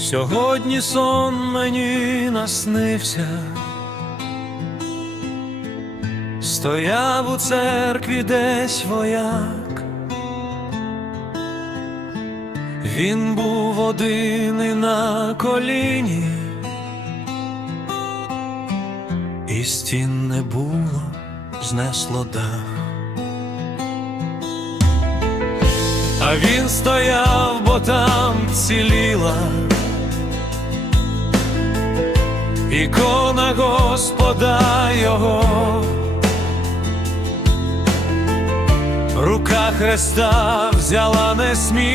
Сьогодні сон мені наснився, стояв у церкві десь вояк, він був один і на коліні, і стін не було, знесло дах. А він стояв, бо там ціліла ікона Господа його, рука Христа взяла несміло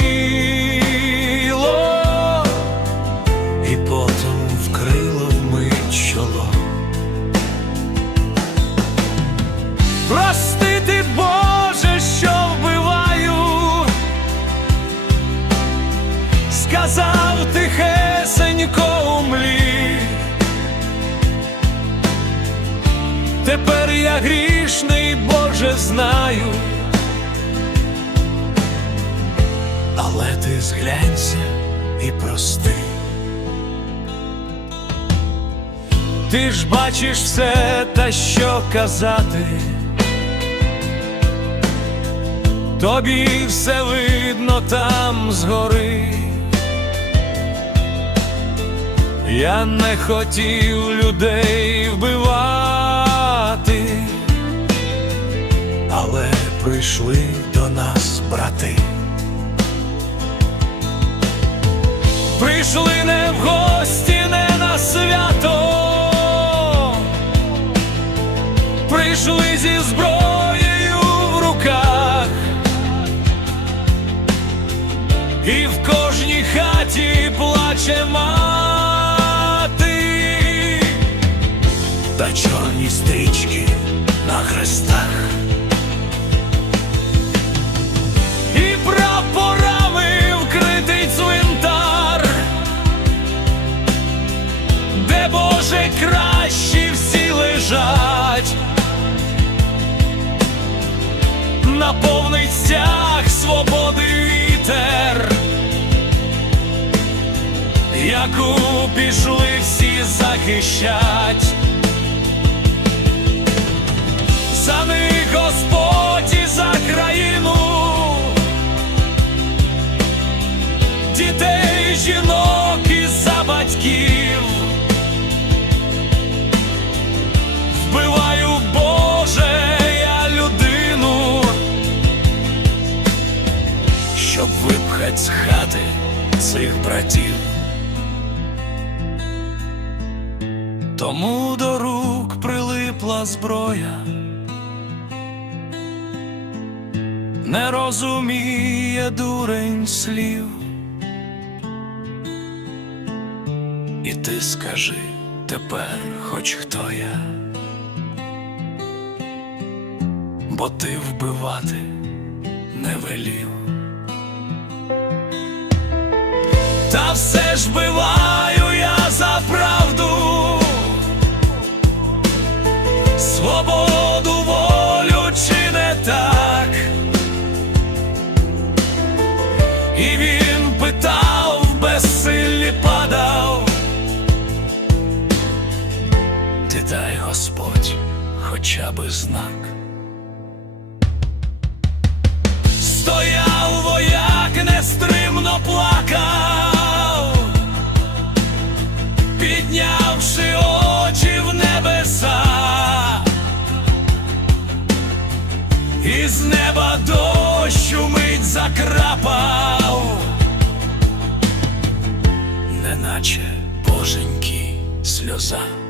і потом вкрило вмить чоло. Простити, Тепер я грішний, Боже, знаю. Але ти зглянься і прости. Ти ж бачиш все, та що казати. Тобі все видно там згори. Я не хотів людей вбивати, але прийшли до нас брати. Прийшли не в гості, не на свято, прийшли зі зброєю в руках, і в кожній хаті плаче мати, та чорні стрічки на хрестах. Наповнить стяг свободи вітер, яку пішли всі захищать. За них Господь і за країну, дітей, жінок і за батьків. Тому до рук прилипла зброя. не розуміє дурень слів. І ти скажи тепер, хоч хто я, бо ти вбивати не велів. Та все ж биваю дай Господь хоча би знак. Стояв вояк, нестримно плакав, піднявши очі в небеса, із неба дощу мить закрапав, неначе боженьки сльоза.